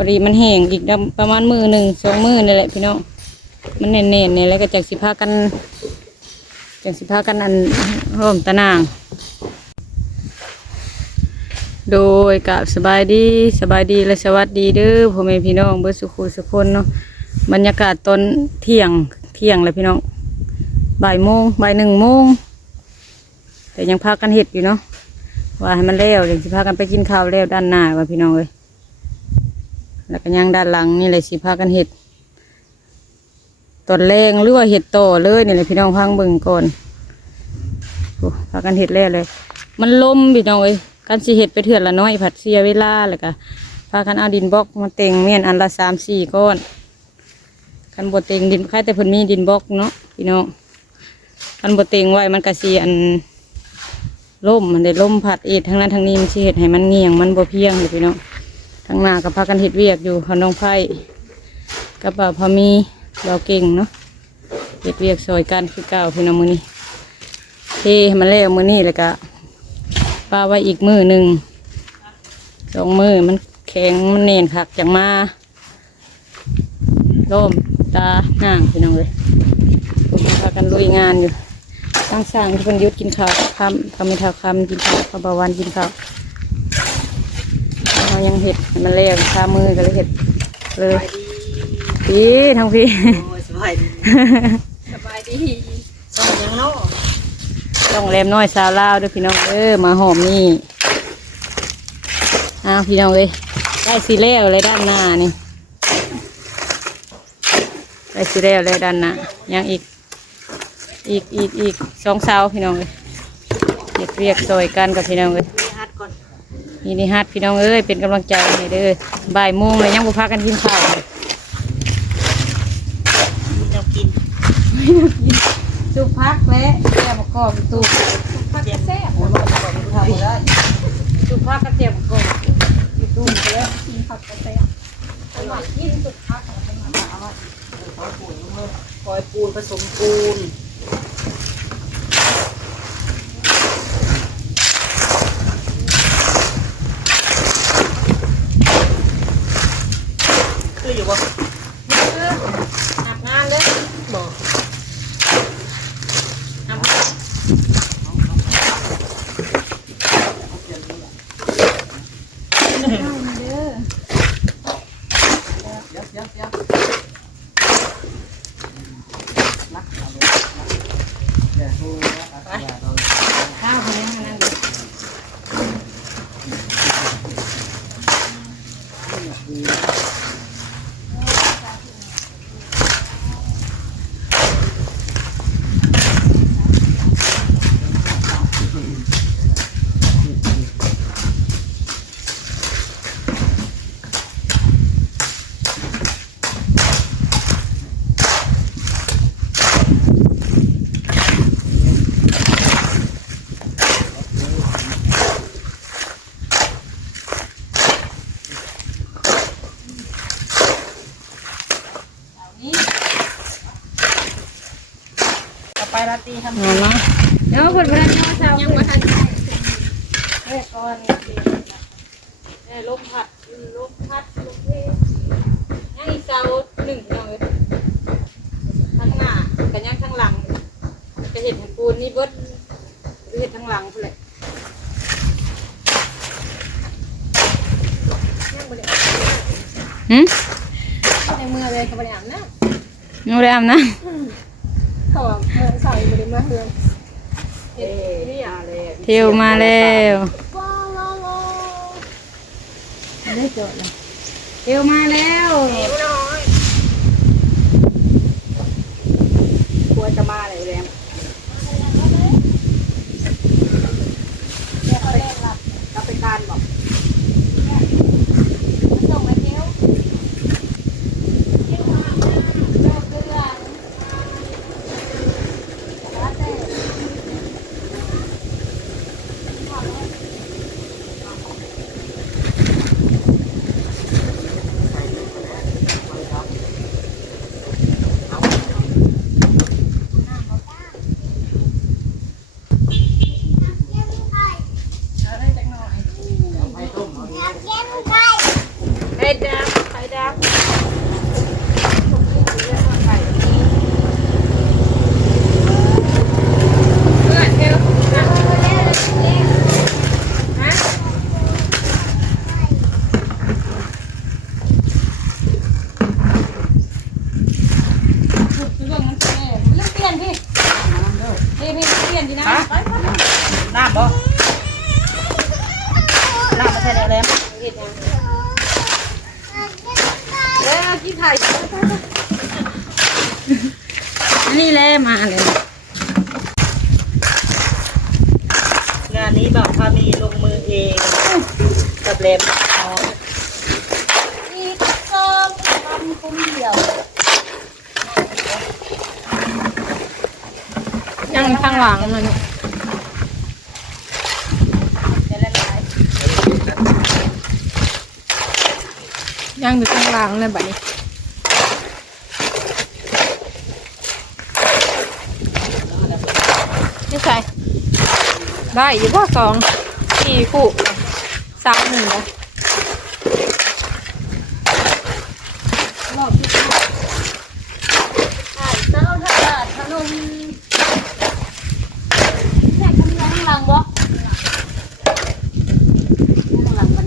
อดีมันแห้งอีกประมาณมือหนึ่งสองมือนี่แหละพี่น้องมันแน่นๆเนี่ยแล้วก็จากสิพากันจากสิพากันอันร่วมตะนาง โดยกับสบายดีสบายดีและสวัสดีเด้อพ่อแม่พี่น้องเบิดสุขุสุคนเนาะบรรยากาศตอนเที่ยงเที่ยงเลยพี่น้องบ่ายโมงบ่ายหนึ่งโมงแต่ยังพากันเห็ดอยู่เนาะว่าให้มันแล้วเดี๋ยวสิพากันไปกินข้าวแล้วด้านหน้าว่าพี่น้องเลย แล้วก็ยังด้านหลังนี่เลยสิพากันเห็ดตอนแรงหรือว่าเห็ดโตเลยนี่เลยพี่น้องพังเบิ่งก่อนพากันเห็ดแล้วเลย มันลมพี่น้องเอ้ยการสิเห็ดไปเถื่อนละน้อยผัดเสียเวลาแล้วก็พากันเอาดินบล็อกมาเต็งเมียนอันละสามสี่ก้อนคันบดเต็งดินใครแต่พนมีดินบล็อกเนาะพี่น้องคันบดเต็งไว้มันก็สีอันล่มมันได้ล่มผัดเอ็ดทั้งนั้นทั้งนี้มันสิเห็ดให้มันเงียงมันบ่เพียงเลยพี่น้อง ทั้งหน้ากับพากันเห็ดเวียกอยู่เขาน้องไผ่กับบ่าวพอมีเราเก่งเนาะเห็ดเวียกซอยกันคือเก่าพี่น้องมือนี้เทมันแล้วมือนี่แล้วก็ป้าไว้อีกมือหนึ่งสองมือมันแข็งมันเน่นคักจังมาโล่มตาหน้างพี่น้องเลยพวกพากันลุยงานอยู่ตั้งสร้างที่เพิ่นยุดกินข้าวคำคำไม่เท่าคำกินข้าวพระบาวันกินข้าว ยังเห็ดให้มันแล้วคามือก็เลยเห็ดเลยพี่ทั้งพี่โอ้ยสบายดีสบายดีส่งยังเนาะต้องแรมน้อยสาวลาวเด้วยพี่น้องเออมาหอมนี่อ้าวพี่น้องเอ้ยได้สีแล้วเลยด้านหน้านี่ได้สีแล้วเลยด้านหน้ายังอีก อีกอีกอีกสองเสาพี่น้องเอ้ยเรียกเรียกซอยกันกับพี่น้องเอ้ย ไปฮัดก่อนนี่นี่ฮัดพี่น้องเอ้ยเป็นกำลังใจให้เด้อบ่ายโมงเลยยังบุพากันกินข้าวเลยเจ้ากินสุพักและแก้วมะกอกตูพักแซ่บสุพักก็เตรียมมะกอกตู้แล้วกินผักกระแซ่บอร่อยกินสุพักคอยปูนผสมปูน 来 ตีทำนอนเนาะเดี๋ยวคนพนักงานเช้ายังบ่ทันเฮ้ยก่อนเอ้ยลมพัดลมพัดลมเพยังอีกเสาหนึ่งพี่น้องเลยทั้งหน้ากันยังทั้งหลังจะเห็นแผ่นปูนนี่เบิดจะเห็นทั้งหลังพุ่นแหละยังบ่ได้หืมในมือเลยเขาบ่ได้อาบน้นูได้อาบน้ำเขาว่าเมื่อเช้าบ่ได้มาเฮือนเฮ็ดนี่อะเลยำเที่ยวมาแล้วว้าวว้าวว้าวได้จดเลยเที่ยวมาแล้ว เป็ดดาวไข่ดาวเพื่อนเร็วนะฮะเรื่องมันเป็นเรื่องเปลี่ยนพี่พี่พี่เปลี่ยนพี่นะไปไปน้ำบ่น้ำมาใส่ได้แล้วเห็ดยัง ข่อันนี้แหละมาเลยงานนี้บอกพามีลงมือเองกับเล็บอ๋ออีกสองทำคนเดียวยังข้างหลังมันจะละลายยังอยู่ข้างหลังเลยบัดนี้ นี่ใส่ ได้อยู่บ่สองสี่คู่สามหนึ่งนะรอบที่ห้าไข่เต้าถาดขนมแค่ข้างหลังหลังบ่ข้างหลังมัน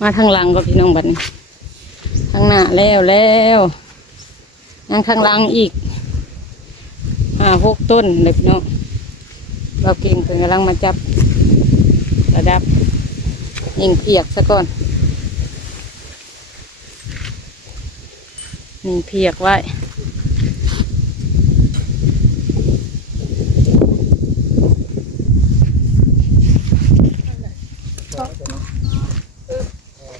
มาทางหลังก็พี่น้องบัดนี้ทางหน้าแล้วแล้ว ทางข้างหลังอีกห้าหกต้นเลยพี่น้องเราเก่งเพิ่นกำลังมาจับระดับยิงเพียกซะก่อนยิงเพียกไว้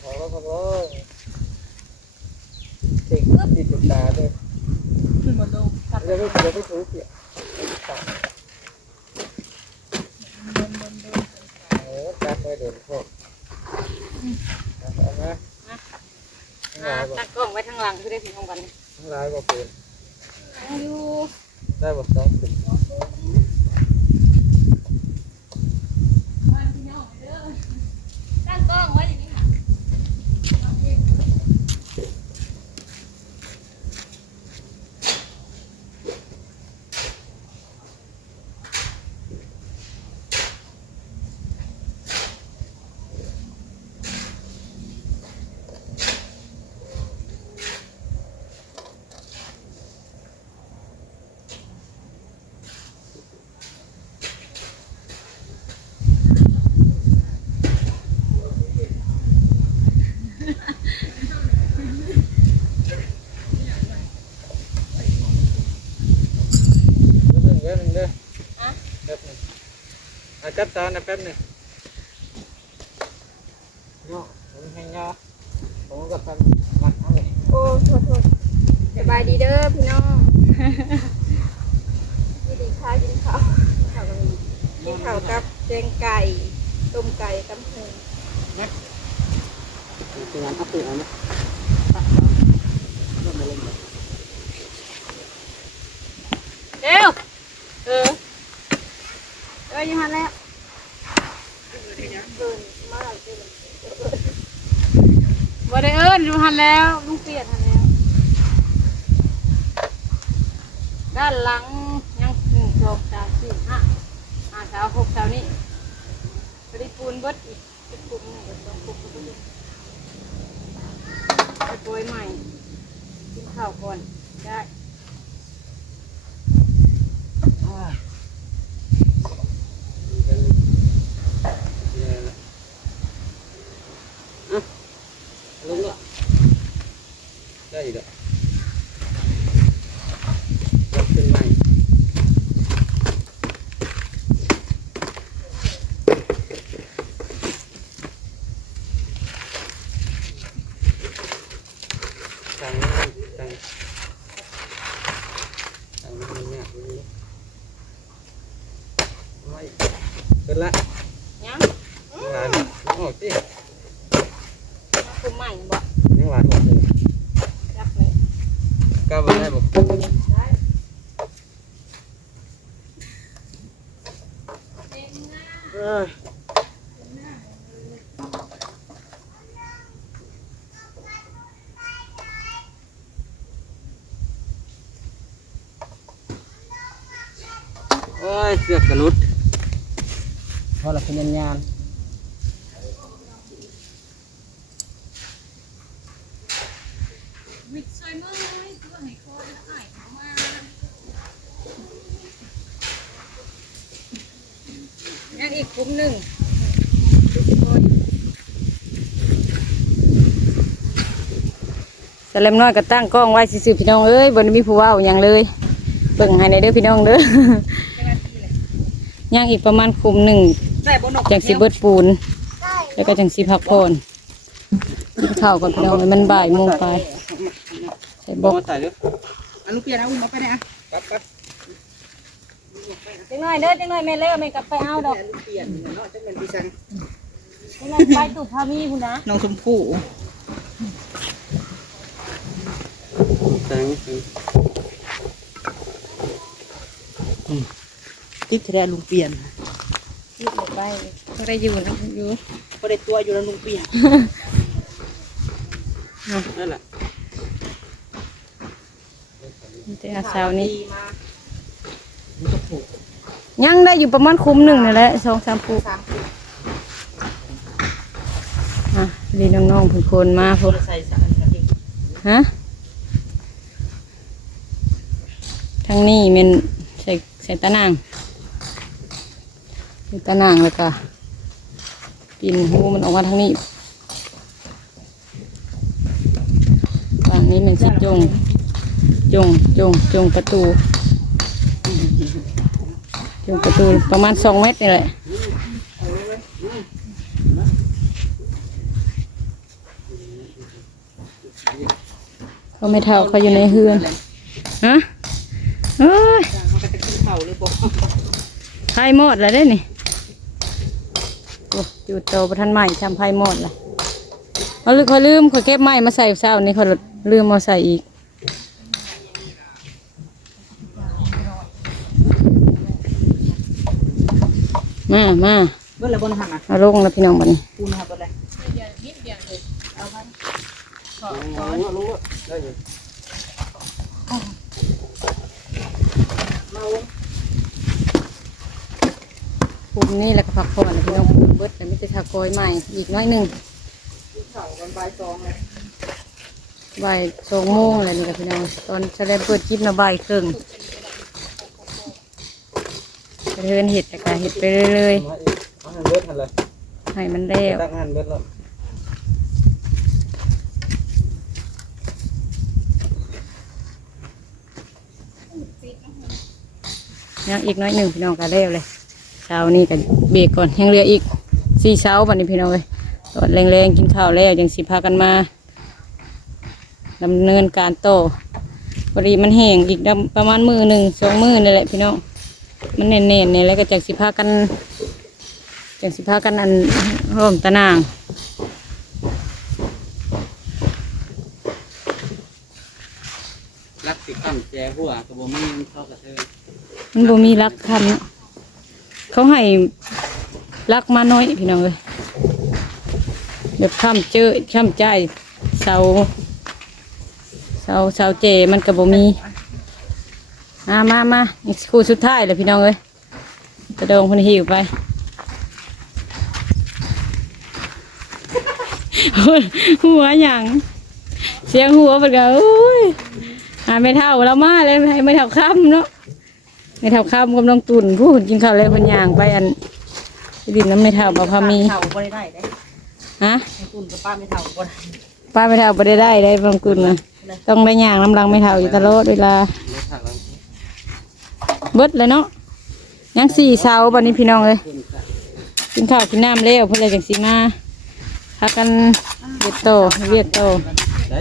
ขอร้องขอร้องเด็กติดจุดตาด้วย หมดล งเดี๋ยวไม่เดี๋ยวไม่ถูกเปียกเออจับไว้เดินพวกเอานะทั้งหลายบอก ตักกล้องไว้ทางหลังคือได้พี่น้องบัดนี้ ทั้งหลายบอกเป็น อยู่ ได้บอกสองสิบ ตั้งกล้องไว้อย่างนี้ค่ะ แป๊บหนึ่งแป๊บหนึ่งเด้อแป๊บหนึ่งอะ จับตานะแป๊บหนึ่งเนาะผมให้เงาผมก็ทำมัดเอาเลยโอ้โทษโทษสบายดีเด้อพี่น้องยินดีค่ะกินข้าวข้าวกับกินข้าวกับแกงไก่ต้มไก่ตำหูเป็นงานอัปเดตเอานะเร็วเออเอ้ยยังหันแล้วเดินมาหลายเดือน บ่ได้เอิ้ นอยู่หันแล้วลุงเปียดหันแล้ว ด้านหลังยังหนึ่งสองสามสี่ห้าห้าสาวหกสาวนี่บริปูนเบิดอีกเป็นกลุ่มหนึ่งเป็นสองกลุ่มก็ได้ไปโปรยใหม่กินข้าวก่อนได้ ลงละได้อีกแล้วขึ้นใหม่ตัง ตั้งตั้งมันเนี่ยไม่เป็นละยังหลานออกสิยังกลุ่มใหม่บ่ยังหลานออกเลยรักเลยก้าวไปได้บอก เอ้ยเสือกระลุดพอละเป็นยานมิดซอยมือให้ตัวให้คอได้ไข่มายังอีกคุ้มหนึ่งสลมน้อยก็ตั้งกล้องไว้ซื่พี่น้องเอ้ยบนมีผู้ว่าอย่างเลยเบิ่งให้ในเด้อพี่น้องเด้อ ยังอีกประมาณคุมหนึ่งได้บ่นกจังสิเบิดปูน แล้วก็จังสิพักผ่อนกินข้าวก่อนพี่น้องเอ้ยมันบ่ายโมงไปใส่บบ่อกมาใส่เด้ออันลูกเปียนะอุ้มมาไปไหนอะครับครับจังหน่อยเด้อจังหน่อยแม่เล่แม่กลับไปเอาดอกลูกเปียเนาะจังเป็นพี่ชังจังหน่อยไปตุพามีคุณนะน้องชมพู่ใส่ใส่ ติดแท้ลุงเปียนยืดไปก็ได้อยู่นะอยู่บ่ได้ตัวอยู่แล้วลุงเปียนนั่นแหละแต่อาเช้านี้ดีมายังได้อยู่ประมาณคุมหนึ่งนี่แหละสองสามปูสามปีอะดีน้องๆเพิ่นคนมาพวกใส่สารกันเองฮะทางนี้เป็นใส่ใส่ตะนาง ใส่ตะนางแล้วก็ปีนหูมันออกมาทางนี้ฝั่งนี้เป็นสิจง จงจงจงประตู จงประตูประมาณสองเมตรนี่แหละเขาไม่เท่าเขาอยู่ในเฮือนฮะเอ้ยมันก็จะขึ้นเขาหรือบ่ไพ่หมดแล้วได้นี่โอ้อยู่โตประทันใหม่ทำไพ่หมดละเอาลืมเขาลืมเขาเก็บไม้มาใส่เศร้านี่เขาลืมมาใส่อีกมามาเบิ่แล้วบ่นหันอะเอาลงแล้วพี่น้องบัดนปูนะครับบ่ได้เอาลงได้อ ยู่ปุ่มนี่แล้วก็ผักผ่อนแล้วพี่น้องปุ่มเบิดแล้วไม่จะทากอยใหม่อีกน้อยหนึ่งเขากันบ่ายสองเลยบ่ายสองโมงอะไรนี่แหละพี่น้องตอนแสดงเปิดคลิปนะบ่ายครึ่งกระเทินเห็ดแต่กะเห็ดไปเรื่อยมาอีกเอาหันเบิดหันเลยๆให้มันแล้วตั้งหันเบิดแล้วยังอีกน้อยหนึ่งพี่น้องก็แล้วเลยเช้านี้กันเบรกก่อนยังเหลืออีกสี่เช้าวันนี้พี่น้องเลยตอนแรงๆกินข้าวแล้วยังสิพากันมาดำเนินการโตอพอดีมันแห้งอีกดำประมาณมือหนึ่งสองมือนี่แหละพี่น้องมันเน่นๆเนี่ยแล้วก็จากสิพากันจากสิพากันอันร่วมตะนางรักสิกั้มแจหัวก็บ่มีเข้ากระเทยมันบ่มีรักคำ เขาให้รักมาน้อยพี่น้องเลยแบบข้ามเจอข้ามใจเสาเสาเสาเจมันก็บ่มีมามามาอีกคู่สุดท้ายเลยพี่น้องเลยกระโดงคนหิวไปหัวหยังเสียงหัวมันก็โอ้ยหาไม่เท่าแล้วมาเลยไม่เท่าค่ำเนาะ ไม่เท่าข้ามกำลังตุนผู้คนกินข้าวแล้วคนย่างไปอันไปดินน้ำไม่เท่าบ่พามีเท่าบ่ได้ได้เด้ฮะให้ตุ่นกับป้าไม่เท่าบ่ได้ป้าไม่เท่าบ่ได้ได้ได้บางกุนนะต้องได้ย่างน้ำลังไม่เท่าอยู่ตลอดเวลาไม่ถักแล้วเบิดเลยเนาะยังสี่เช้าบันนี้พี่น้องเลยกินข้าวกินน้ำแล้วเพื่ออะไรจังสีมาพากันเวียดโตเวียดโตได้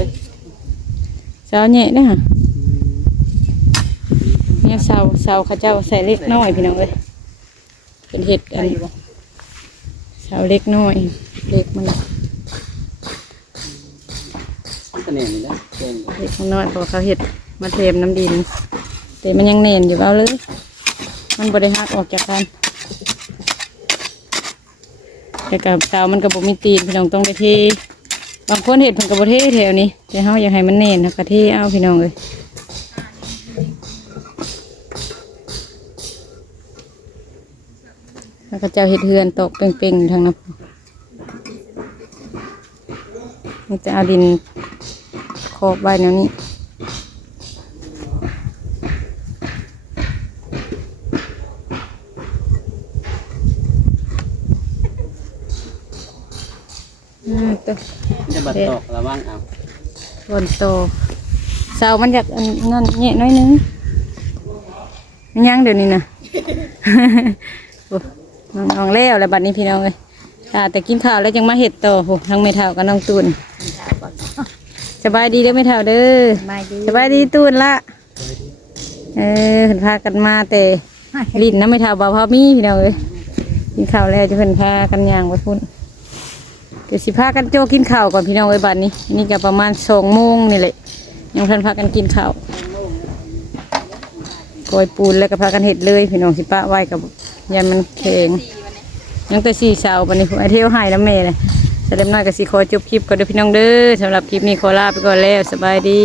เช้าเนี่ยเด้อค่ะ เนี่ยเช้าเช้าเขาเจ้าใส่เล็กน้อยพี่น้องเลยเป็นเห็ดอันเช้าเล็กน้อยเล็กมันมันก็แน่นนี่นะแน่นเด็กข้างน้อยพอเขาเห็ดมาเทมน้ำดิน แต่มันยังเน่นอยู่เอาเลย มันบริหักออกจากกันแต่กับเตามันกับบมีตีนพี่น้องต้องไปเทบางคนเห็ดเพิ่นกับบเทแถวนี้แต่เขาอยากให้มันเน่นเขาก็เทเอาพี่น้องเลย แล้วก็เจ้าเห็ดเฮือนตกเป่งๆทางนั้นมันจะเอาดินขอบใบแนวนี้อ่าตัวจะบัดตอกระวังเอาเทส่วนโตเสามันอยากอันนั่นแง่น้อยนึงมันยังเดี๋ยวนี้นะโอ้ น้องน้องแล้วแล้วบัดนี้พี่น้องเลยอ่าแต่กินข้าวแล้วจังมาเห็ดต่อโหทั้งไม่เท่ากับน้องตูนสบายดีเด้อไม่เท่าเด้อไม่ดีสบายดีตูนละเออเพิ่นพากันมาแต่ลิ้นน้ำไม่เท่าเบาพอมีพี่น้องเลยกินข้าวแล้วจะเพิ่นพากันย่างไปพุ่นเดี๋ยวสิพากันโจกินข้าวก่อนพี่น้องเอ้ยบัดนี้ นี่ก็ประมาณสองโมงนี่แหละยังเพิ่นพากันกินข้าวกอยปูนแล้วก็พากันเห็ดเลยพี่น้องสิป้าไว้กับ ยันมันเคงยังแต่สี่เสาบันนี้ผมไอเที่ยวให้แล้วเม่เลยแสดงน้อยก็สิขอจบคลิปก่อนเด้อพี่น้องเด้อสำหรับคลิปนี้ขอลาไปก่อนแล้วสบายดี